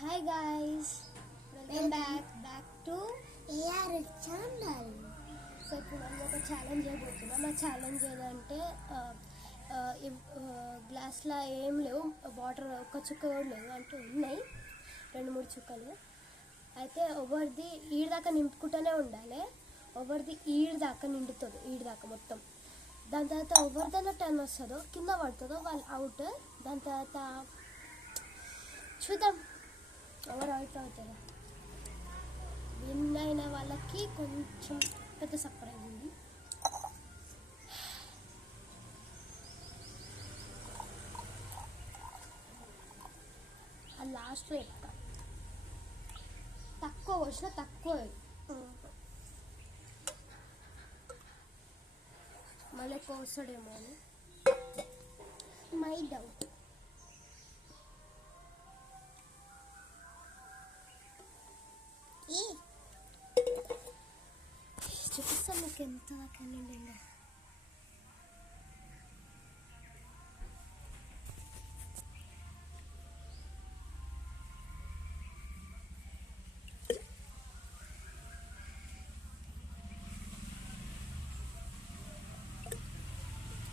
Hi guys, welcome back to ARF channel. So ఇప్పుడు మనం ఒక ఛాలెంజ్ చేయబోతున్నాం. ఆ ఛాలెంజ్ ఏంటంటే గ్లాస్లో ఏం లేవు, వాటర్ ఒక చుక్క కూడా లేవు, అంటే ఉన్నాయి 2-3 చుక్కలు. అయితే ఎవరిది ఈడదాకా నింపుకుంటూనే ఉండాలి. ఎవరిది ఈడదాకా నిండుతుందో, ఈడదాకా మొత్తం. దాని తర్వాత ఎవరిదైనా టర్న్ వస్తుందో, కింద పడుతుందో వాళ్ళు అవుట్. దాని తర్వాత చూద్దాం ఎవరు అవుట్ అవుతారా. విన్ అయిన వాళ్ళకి కొంచెం పెద్ద సర్ప్రైజ్ ఉంది. ఆ లాస్ట్లో చెప్తా. తక్కువ వచ్చినా తక్కువ మళ్ళీ ఎక్కువ వస్తాడేమో అని మై డౌట్. చూపిస్తాను మీకు ఎంత దాకా నిండిందా.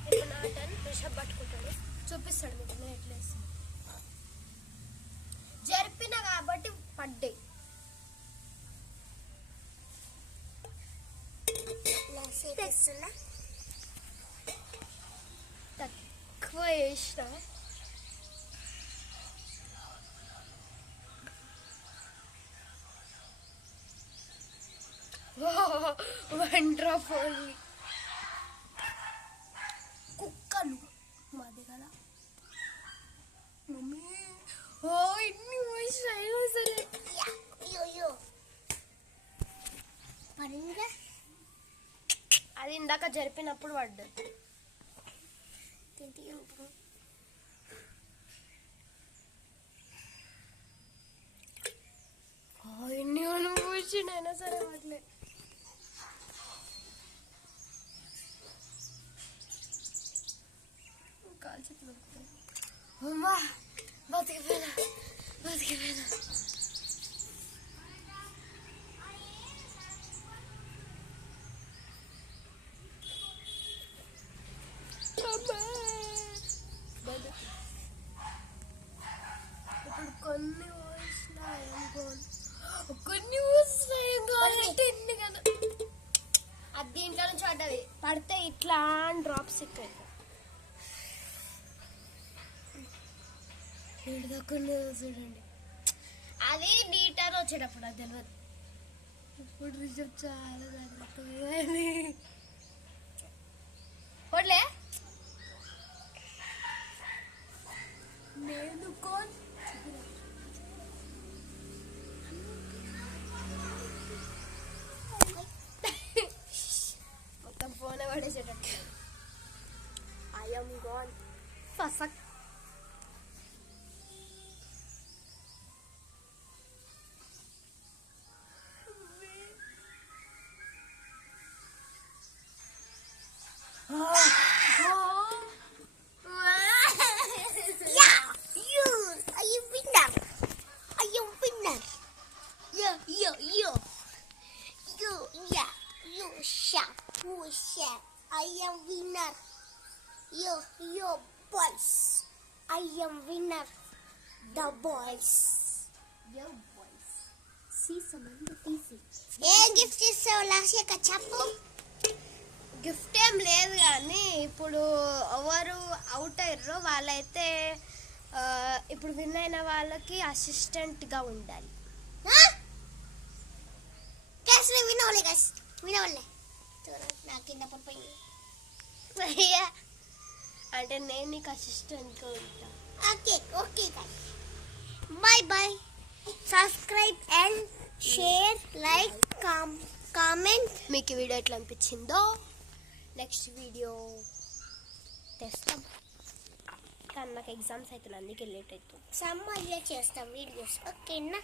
ఇప్పుడు నా టర్న్. ప్రెషర్ పట్టుకుంటాడు, చూపిస్తాడు మీకు నేను ఎట్లా వేస్తాను. జరిపిన కాబట్టి పడ్డాయి. తక్కువ వేసిన వండర్ఫుల్. కుక్కలు మాది కదా మమ్మీ. ఇన్ని వేసినా సరే అది ఇందాక జరిపినప్పుడు పడ్డది. ఎన్ని అనుభవించినైనా సరే పడలే. కాల్చి అమ్మా బతికిపోయినా. ఇప్పుడు కొన్ని వస్తున్నాయి కదా. అది దీంట్లో నుంచి పడ్డది. పడితే ఇట్లా డ్రాప్స్ ఎక్కువ చూడండి. అది నీటర్ వచ్చేటప్పుడు అది తెలియదు. ఇప్పుడు రిజర్వ్ చాలా జాగ్రత్తగా పడలే. నేను మొత్తం ఫోన్ పడేసేటట్టు. ఐఎమ్ గాన్ ఫసక్. I am winner. Yo boys. I am winner. The boys. Yo boys. See someone easy. Gift ఇస్తావు లాస్ట్గా చెప్పు. గిఫ్ట్ ఏం లేదు కానీ ఇప్పుడు ఎవరు అవుట్ అయ్యారో వాళ్ళైతే ఇప్పుడు విన్ అయిన వాళ్ళకి అసిస్టెంట్గా ఉండాలి. వినవలే నా కింద పడిపోయింది. అంటే నేను నీకు అసిస్టెంట్గా ఉంటా. Okay bye. Subscribe and share, like, comment. మీకు ఈ వీడియో ఎట్లా అనిపించిందో నెక్స్ట్ వీడియో తెస్తాం. కానీ నాకు ఎగ్జామ్స్ అవుతున్నాయి, అందుకే లేట్ అవుతుంది. సమ్మర్లో చేస్తాం వీడియోస్. ఓకేనా?